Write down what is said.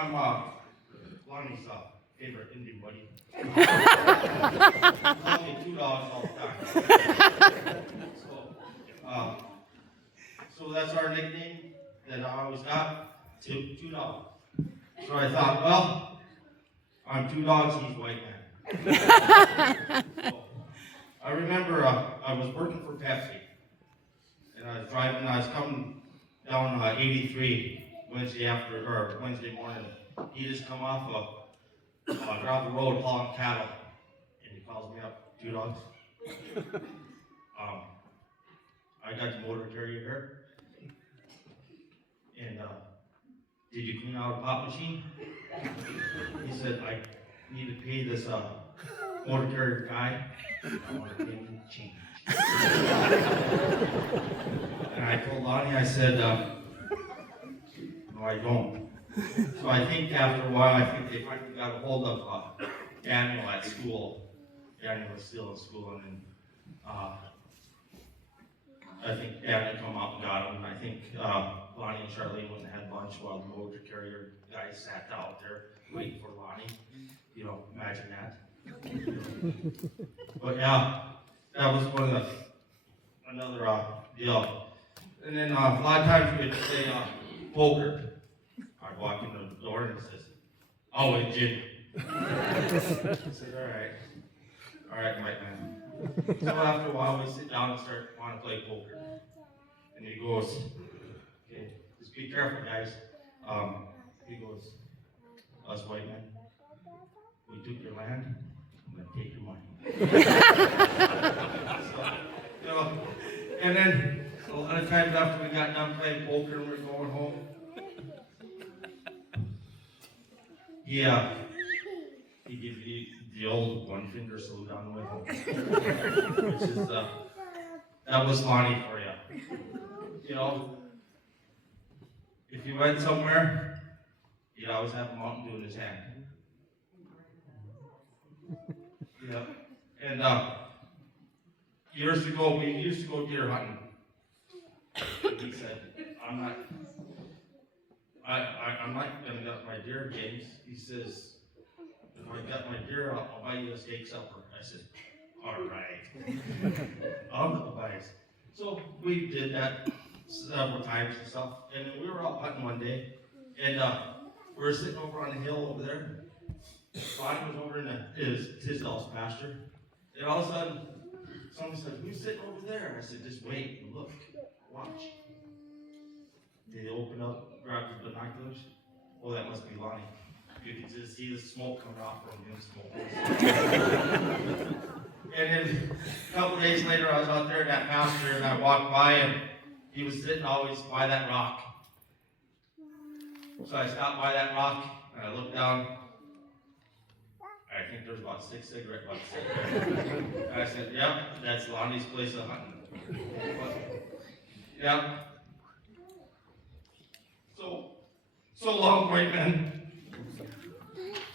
I'm Lonnie's favorite Indian buddy. Call me Two Dogs all the time. So that's our nickname that I always got, Two Dogs. So I thought, well, I'm Two Dogs, he's White Man. So, I remember I was working for Pepsi, and I was coming down 83 Wednesday morning. He just come off gravel road hauling cattle, and he calls me up, Two Dogs. I got the motor carrier here, and did you clean out a pop machine? He said, I need to pay this motor carrier guy. I want to pay him change. And I told Lonnie, I said, no, I don't. So I think after a while, they finally got a hold of Daniel at school. Daniel was still in school, and then I think Daniel come out and got him. And I think Lonnie and Charlene went and had lunch while the motor carrier guys sat out there waiting for Lonnie. You know, imagine that. But yeah, that was another deal. And then a lot of times we would play poker. I'd walk in the door and it says, "Oh, it's Jimmy." I said, all right, Mike, man. So after a while, we sit down and want to play poker. And he goes, okay, just be careful, guys. He goes, us white men, we took your land, I'm going to take your money. So, you know, and then a lot of times after we got done playing poker and we're going home, he gives you the old one finger salute on the way home. Which is, that was Lonnie for you. You know, if you went somewhere, he'd always have a Mountain Dew in his hand. Yeah. And years ago, we used to go deer hunting. And he said, I'm not gonna get my deer, James. He says, if I got my deer, I'll buy you a steak supper. I said, all right. I'll buy it. So we did that several times and stuff. And then we were out hunting one day, and we were sitting over on the hill over there. Ronnie was over in Tisdall's pasture. And all of a sudden, someone said, who's sitting over there? I said, just wait and look, watch. They open up, grab the binoculars. Oh, that must be Lonnie. You can just see the smoke coming off from him smoking. And then a couple of days later, I was out there in that pasture, and I walked by, and he was sitting always by that rock. So I stopped by that rock, and I looked down. I think there's about 6 cigarette butts sitting there. And I said, yep, that's Lonnie's place of hunting. But, yeah. So long, white men.